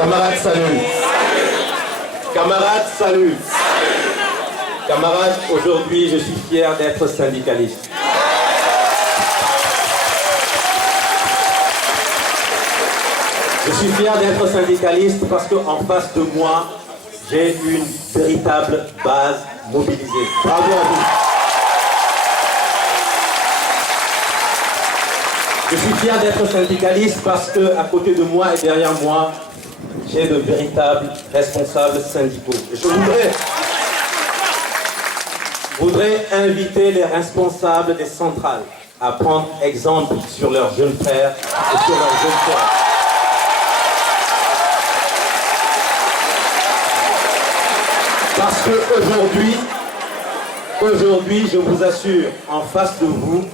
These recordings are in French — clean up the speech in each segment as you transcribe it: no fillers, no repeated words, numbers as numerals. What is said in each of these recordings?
Camarades, salut. Camarades, salut. Camarades, aujourd'hui, je suis fier d'être syndicaliste. Je suis fier d'être syndicaliste parce qu'en face de moi, j'ai une véritable base mobilisée. Bravo à vous. Je suis fier d'être syndicaliste parce qu'à côté de moi et derrière moi, j'ai de véritables responsables syndicaux. Et je voudrais inviter les responsables des centrales à prendre exemple sur leurs jeunes frères et sur leurs jeunes sœurs. Parce qu'aujourd'hui, je vous assure, en face de vous,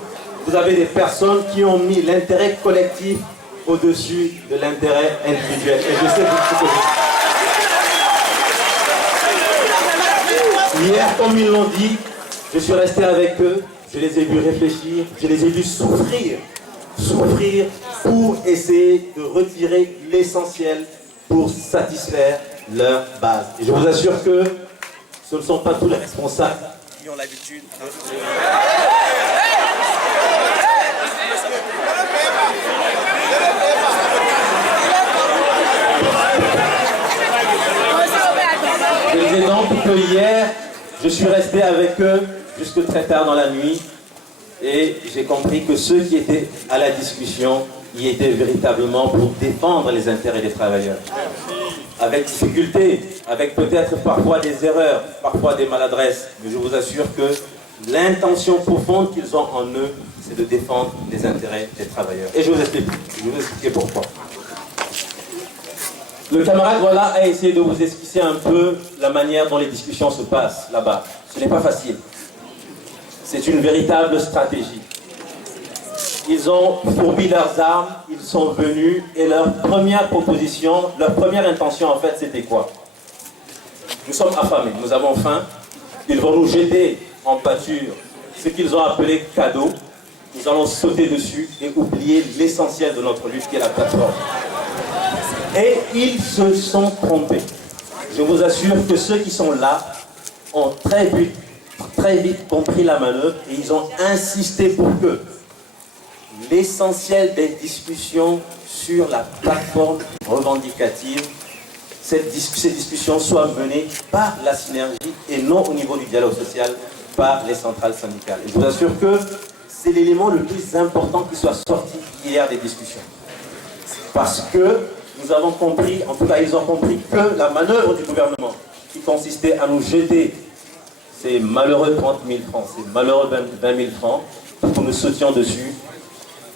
vous avez des personnes qui ont mis l'intérêt collectif au-dessus de l'intérêt individuel. Et je sais que hier, comme ils l'ont dit, je suis resté avec eux, je les ai vus réfléchir, je les ai vus souffrir pour essayer de retirer l'essentiel pour satisfaire leur base. Et je vous assure que ce ne sont pas tous les responsables qui ont l'habitude de... Je disais donc que hier, je suis resté avec eux jusque très tard dans la nuit et j'ai compris que ceux qui étaient à la discussion y étaient véritablement pour défendre les intérêts des travailleurs. Avec difficulté, avec peut-être parfois des erreurs, parfois des maladresses, mais je vous assure que l'intention profonde qu'ils ont en eux, c'est de défendre les intérêts des travailleurs. Et je vais vous expliquer pourquoi. Le camarade, voilà, a essayé de vous esquisser un peu la manière dont les discussions se passent là-bas. Ce n'est pas facile. C'est une véritable stratégie. Ils ont fourbi leurs armes, ils sont venus et leur première proposition, leur première intention en fait, c'était quoi? Nous sommes affamés, nous avons faim, ils vont nous jeter en pâture ce qu'ils ont appelé cadeau. Nous allons sauter dessus et oublier l'essentiel de notre lutte qui est la plateforme. Et ils se sont trompés. Je vous assure que ceux qui sont là ont très vite compris la manœuvre et ils ont insisté pour que l'essentiel des discussions sur la plateforme revendicative, ces discussions soient menées par la synergie et non au niveau du dialogue social par les centrales syndicales. Et je vous assure que c'est l'élément le plus important qui soit sorti hier des discussions. Parce que nous avons compris, en tout cas ils ont compris que la manœuvre du gouvernement qui consistait à nous jeter ces malheureux 30 000 francs, ces malheureux 20 000 francs, pour que nous sautions dessus,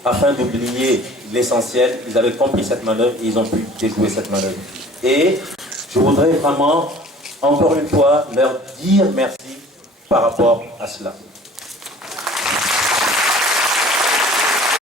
afin d'oublier l'essentiel, ils avaient compris cette manœuvre et ils ont pu déjouer cette manœuvre. Et je voudrais vraiment, encore une fois, leur dire merci par rapport à cela.